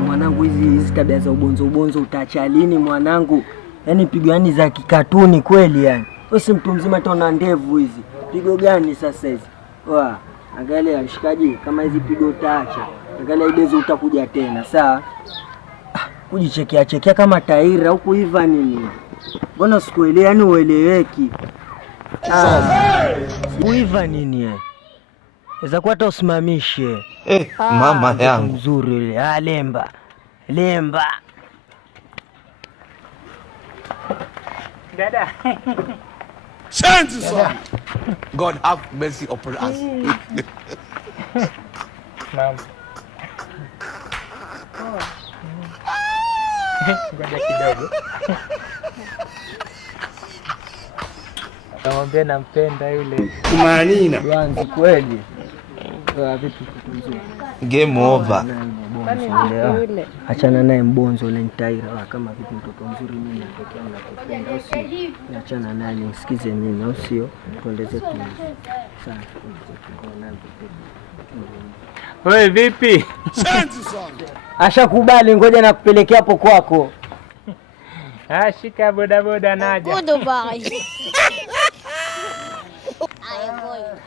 Mwanangu, hizi tabia za ubonzo utaacha lini mwanangu? Yaani pigo yani za kikatuni kweli yani. Wewe si mtu mzima tena ndevu hizi. Pigo gani sasa hizi? Angalia mshikaji, kama hizi pigo utaacha. Angalia ibezo utakuja tena, sawa? Kujichekea kama taira huku hiva nini? Mbona sikuelewi yani ueleweki? Uiva nini Weza kuwa hata usimamishe. Mama yangu mzuri yule. Lemba. Dada. Chanzi sana. God have mercy upon us. Mama. Ngoja kidogo. Namwambia nampenda yule. Kumanina. Wanzi kweli. Vipi mzuri? Game over. Achana naye mbonzo ile nitaira. Kama vipi mtoto mzuri mimi natokea nakupenda au sio? Achana naye nisikize mimi au sio? Tuendeze tu. Sana. Wewe vipi? Ashakubali, ngoja nakupelekea hapo kwako. Shika boda naja. Goodbye. I am going.